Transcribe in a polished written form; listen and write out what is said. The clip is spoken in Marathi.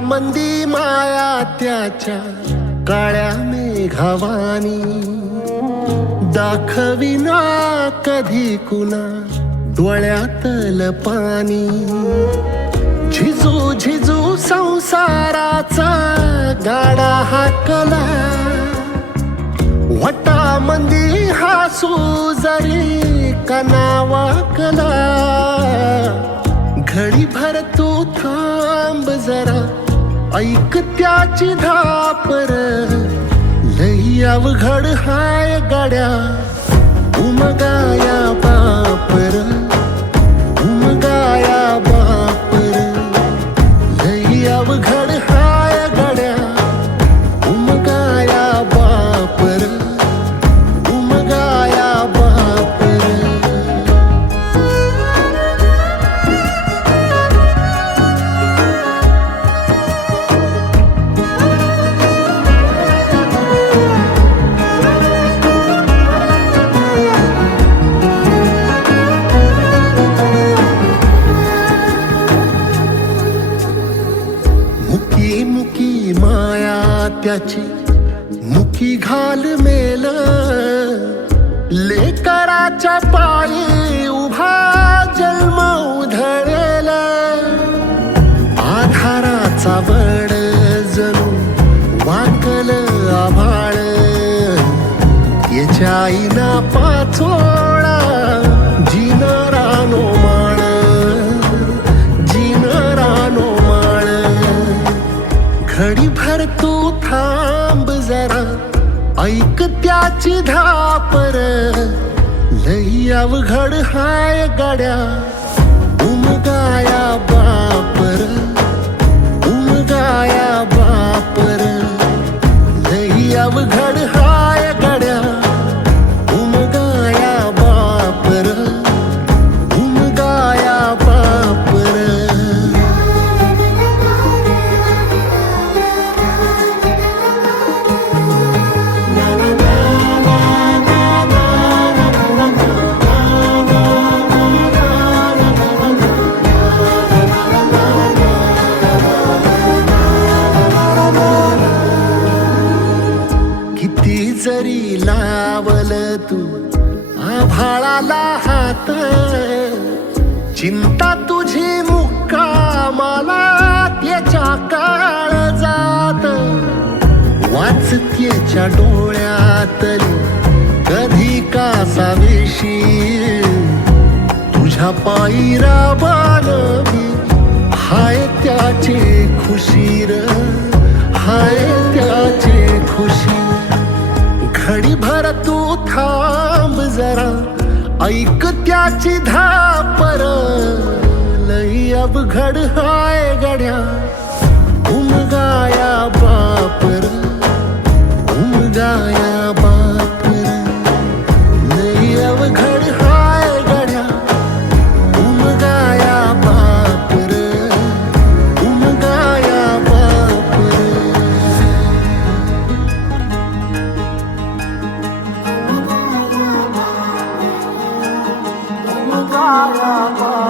मंदी माया त्याच्या काळ्या मेघावानी, दाखविना कधी कुणा डोळ्यातल पाणी. झिजू झिजू संसाराचा गाडा हाकला, वटामंदी हासू जरी कना वाकला. घडी भर तू थांब जरा, ऐक त्याची धापर, लई अवघड हाय गड्या उमगाया बापर, उमगाया बापर. लई अवघड हाय गड्या उमगाया बापर, उमगाया बापर. मुकी मुकी माया त्याची मुकी घाल मेल, लेकराच्या पायी उभा जन्म उधळेल. आधाराचा बळ जणू वाकल आभाळ, याच्या आईना पाचोळा जिनरानो माळ, जिनरानो माळ. घडी भर तू थांब जरा, ऐक त्याची धापर, लई अवघड हाय गड्या उमगाया बापर, उमगाया बापर. लई अवघड हाय गड्या उमगाया बापर, उमगाया बापर. किती जरी लावल तू आभाळाला हात, चिंता तुझी मुक्कामाला त्याच्या काळजात. वाचतेच्या डोळ्यातली कधी कासाविशी, तुझ्या पायी राबानवी हाय त्याचे खुशीर, हाय त्याचे खुशी. घडी भर तू थांब जरा, ऐक त्याची धापर, लई अवघड हाय गड्या उमगाया बापर, उमगाया बापर. लई अवघड हाय गड्या उमगाया बापर, उमगाया बापर. उमगाया बापर.